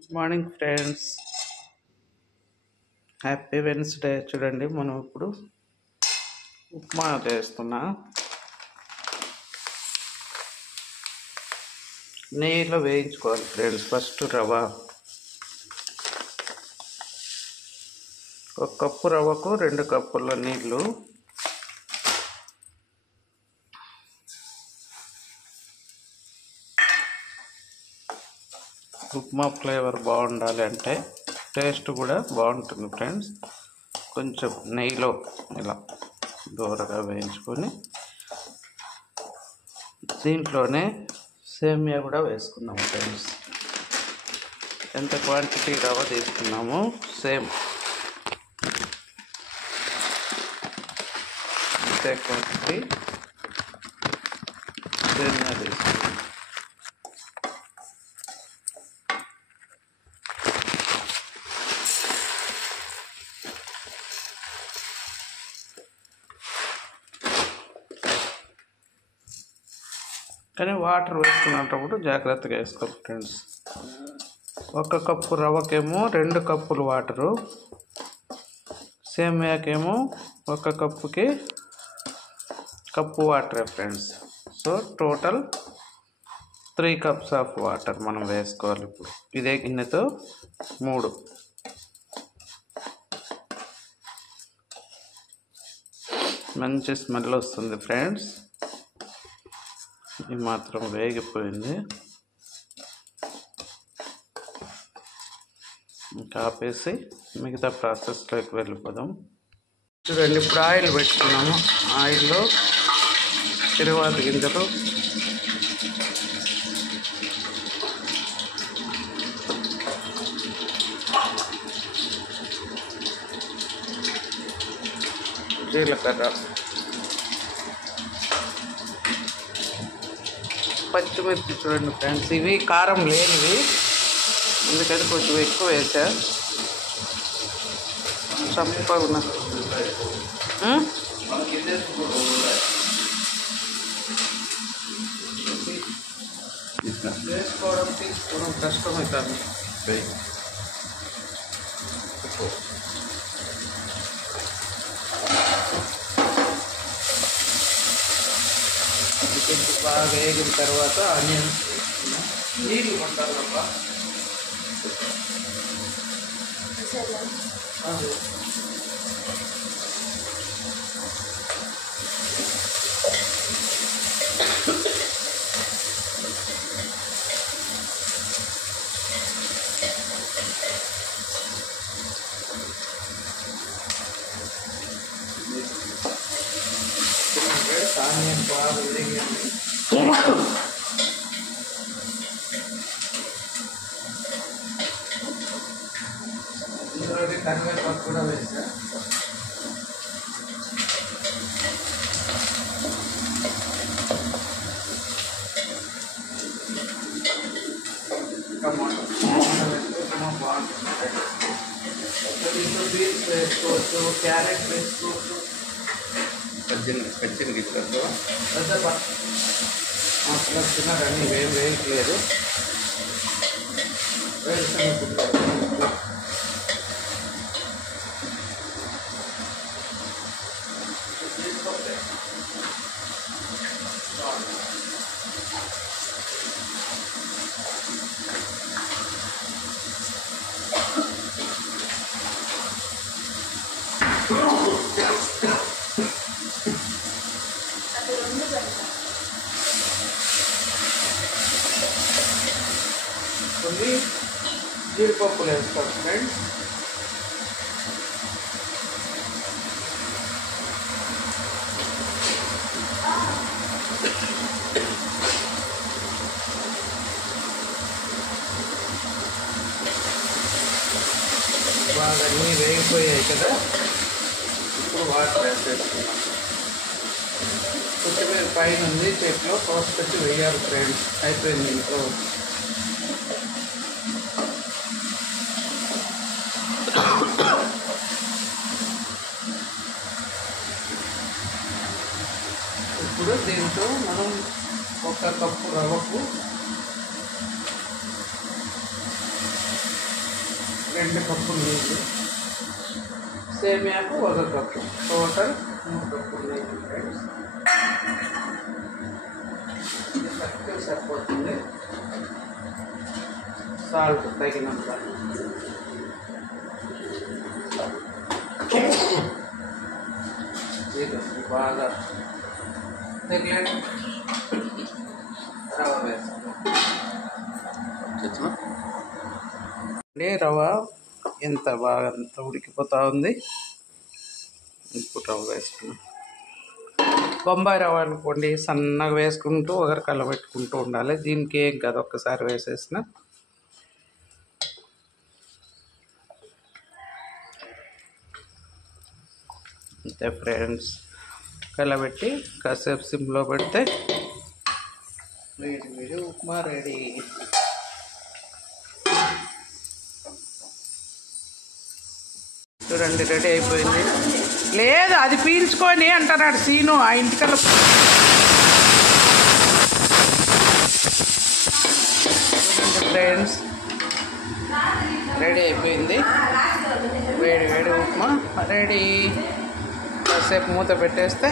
Good morning friends, happy Wednesday. చూడండి, మనం ఇప్పుడు ఉప్మా చేస్తున్నా. నెయ్యిలో వేయించుకోవాలి ఫ్రెండ్స్. ఫస్ట్ రవ్వ, ఒక కప్పు రవ్వకు 2 కప్పుల నీళ్ళు. ఉప్మా ఫ్లేవర్ బాగుండాలి అంటే, టేస్ట్ కూడా బాగుంటుంది ఫ్రెండ్స్. కొంచెం నెయ్యిలో ఇలా దూరగా వేయించుకొని దీంట్లోనే సేమియా కూడా వేసుకున్నాము ఫ్రెండ్స్. ఎంత క్వాంటిటీ రవ్వ తీసుకున్నాము సేమ్ అంతే క్వాంటిటీ సేమియా తీసుకున్నాము. కానీ వాటర్ వేసుకునేటప్పుడు జాగ్రత్తగా వేసుకోవాలి ఫ్రెండ్స్. 1 కప్పు రవ్వకేమో 2 కప్పులు వాటరు, సేమియాకేమో 1 కప్పుకి కప్పు వాటరే friends. So total 3 cups of water మనం వేసుకోవాలి. ఇప్పుడు ఇదే గిన్నెతో 3. మంచి స్మెల్ వస్తుంది ఫ్రెండ్స్. ఇది మాత్రం వేగిపోయింది. ఇంకా ఆపేసి మిగతా ప్రాసెస్లోకి వెళ్ళిపోదాం. చూడండి, ఇప్పుడు ఆయిల్ పెట్టుకున్నాము. ఆయిల్లో తిరువాత గింజలు, జీలకర్ర, పచ్చిమిర్చి. చూడండి ఫ్రెండ్స్, ఇవి కారం లేనివి, ఎందుకంటే కొంచెం ఎక్కువ వేసా. చప్పగా తీసుకోవడం కష్టమవుతుంది. కొంచెం బాగా వేగిన తర్వాత ఆనియన్, నీళ్ళు కొంటారు తప్ప ఆనియన్ బాగా వేగింది. ఇందులోకి కరివేపాకు కూడా వేసా. టమాటో వేసుకుంటున్నా, బాగుంటుంది. దీంట్లో బీన్స్ వేసుకోవచ్చు, క్యారెట్ వేసుకోవచ్చు. పచ్చిని తీసుకోవచ్చు. అసలు తిన్నారని ఏం వేయట్లేదు. కొన్ని జీడిపప్పులు వేస్తాం ఫ్రెండ్స్. బాగా అన్నీ వేగిపోయాయి కదా. ఇప్పుడు వాటర్ వేసేస్తున్నాం. కొత్తిమీర పైన ఉంది, చేతిలో కోసుకొచ్చి వేయాలి ఫ్రెండ్స్. అయిపోయింది ఇంట్లో. ఇప్పుడు దీంతో మనం 1 కప్పు రవ్వకు 2 కప్పులు నీళ్ళు, సేమియాకు 1 కప్పు, టోటల్ 3 కప్పులు నీళ్ళు ఫ్రెండ్స్. ఇది కరెక్ట్గా సరిపోతుంది. సాల్ట్ తగినంత. బాగా తగిలేడు రవ్వ వేసుకున్నాం. రవ్వ ఎంత బాగా అంత ఉడికిపోతూ ఉంది. ఇప్పుడు రవ్వ వేసుకున్నాం. బొంబాయి రవ్వ అనుకోండి, సన్నగా వేసుకుంటూ ఒకరు కలబెట్టుకుంటూ ఉండాలి. దీనికి ఏం కాదు, ఒక్కసారి వేసేసిన. అంతే ఫ్రెండ్స్, కలబెట్టి కాసేపు సిమ్లో పెడితే వేడి ఉప్మా రెడీ. చూడండి రెడీ అయిపోయింది. లేదు అది పీల్చుకొని అంటున్నాడు సీను, ఆ ఇంటికల్లా. చూడండి ఫ్రెండ్స్, రెడీ అయిపోయింది. వేడి ఉప్మా రెడీ. కాసేపు మూత పెట్టేస్తే